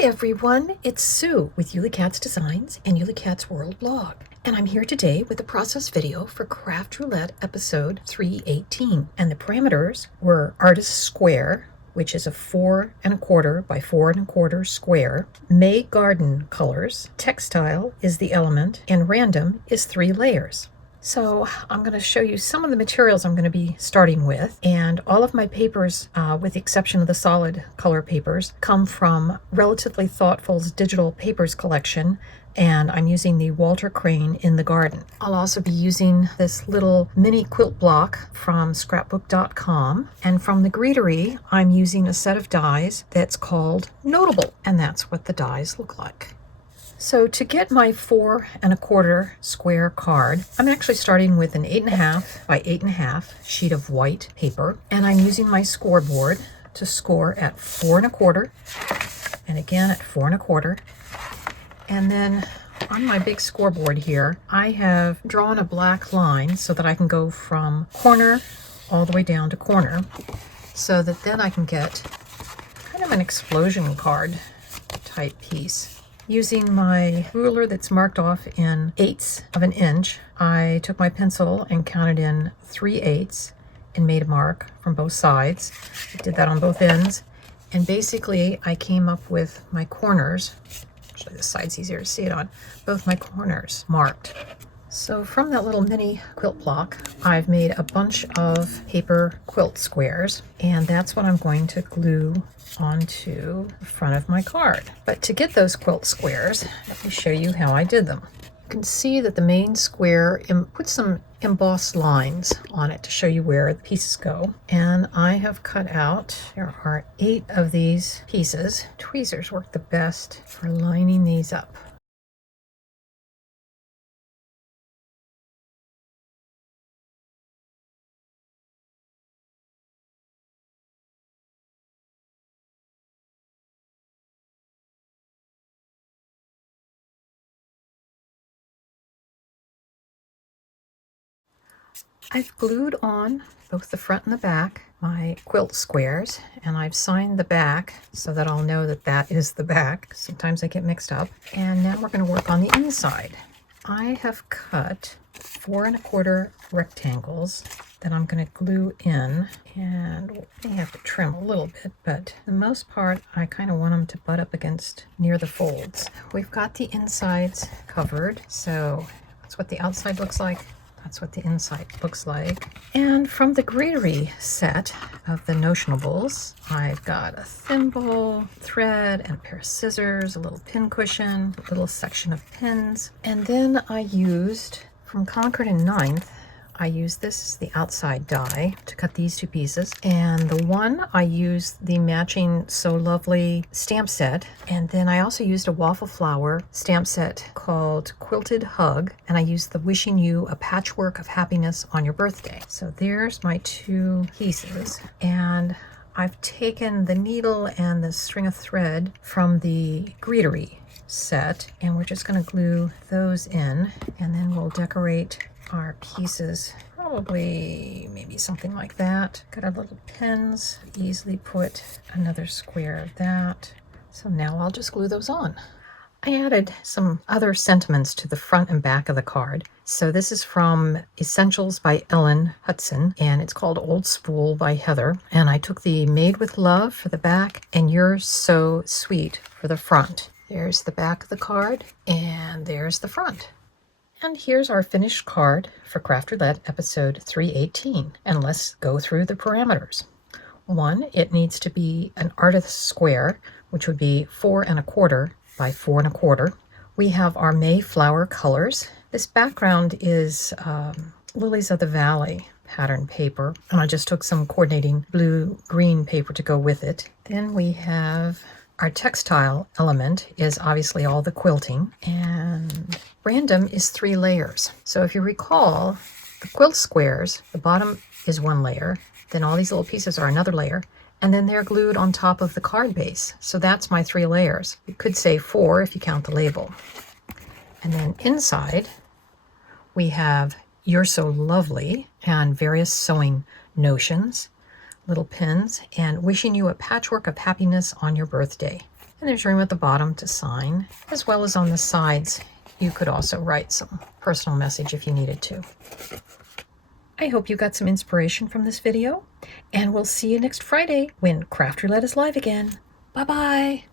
Hi everyone, it's Sue with Ully Cat's Designs and Ully Cat's World blog. And I'm here today with a process video for Craft Roulette episode 318. And the parameters were artist square, which is a 4 1/4 by 4 1/4 square. May garden colors. Textile is the element, and random is 3 layers. So I'm going to show you some of the materials I'm going to be starting with, and all of my papers, with the exception of the solid color papers, come from Relatively Thoughtful's digital papers collection, and I'm using the Walter Crane in the Garden. I'll also be using this little mini quilt block from scrapbook.com, and from the Greetery I'm using a set of dies that's called Notable, and that's what the dies look like. So to get my 4 1/4 square card, I'm actually starting with an 8 1/2 by 8 1/2 sheet of white paper, and I'm using my scoreboard to score at 4 1/4 and again at 4 1/4. And then on my big scoreboard here, I have drawn a black line so that I can go from corner all the way down to corner, so that then I can get kind of an explosion card type piece. Using my ruler that's marked off in 1/8 of an inch, I took my pencil and counted in 3/8 and made a mark from both sides. I did that on both ends, and basically I came up with my corners. Actually, this side's easier to see it on. Both my corners marked. So from that little mini quilt block, I've made a bunch of paper quilt squares, and that's what I'm going to glue onto the front of my card. But to get those quilt squares, let me show you how I did them. You can see that the main square put some embossed lines on it to show you where the pieces go. And I have cut out, there are 8 of these pieces. Tweezers work the best for lining these up. I've glued on both the front and the back my quilt squares, and I've signed the back so that I'll know that that is the back. Sometimes I get mixed up. And now we're going to work on the inside. I have cut 4 1/4 rectangles that I'm going to glue in, and I have to trim a little bit, but for the most part I kind of want them to butt up against near the folds. We've got the insides covered, so that's what the outside looks like. That's what the inside looks like. And from the Greetery set of the notionables, I've got a thimble, thread, and a pair of scissors, a little pin cushion, a little section of pins. And then I used, from Concord and 9th, I used this, the outside die, to cut these 2 pieces. And the one I used the matching So Lovely stamp set. And then I also used a waffle flower stamp set called Quilted Hug. And I used the Wishing You a Patchwork of Happiness on Your Birthday. So there's my 2 pieces. And I've taken the needle and the string of thread from the Greetery set, and we're just going to glue those in, and then we'll decorate our pieces, probably maybe something like that. Got our little pins, easily put another square of that. So now I'll just glue those on. I added some other sentiments to the front and back of the card. So this is from Essentials by Ellen Hudson, and it's called Old Spool by Heather. And I took the Made with Love for the back and You're So Sweet for the front. There's the back of the card, and there's the front. And here's our finished card for Craft Roulette episode 318. And let's go through the parameters. 1, it needs to be an artist square, which would be 4 1/4 by 4 1/4. We have our Mayflower colors. This background is Lilies of the Valley pattern paper, and I just took some coordinating blue-green paper to go with it. Then we have our textile element is obviously all the quilting, and random is 3 layers. So if you recall, the quilt squares, the bottom is 1 layer, then all these little pieces are another layer, and then they're glued on top of the card base. So that's my 3 layers. You could say 4 if you count the label. And then inside, we have You're So Lovely and various sewing notions, little pins, and Wishing You a Patchwork of Happiness on Your Birthday. And there's room at the bottom to sign, as well as on the sides. You could also write some personal message if you needed to. I hope you got some inspiration from this video, and we'll see you next Friday when Craft Roulette is live again. Bye-bye.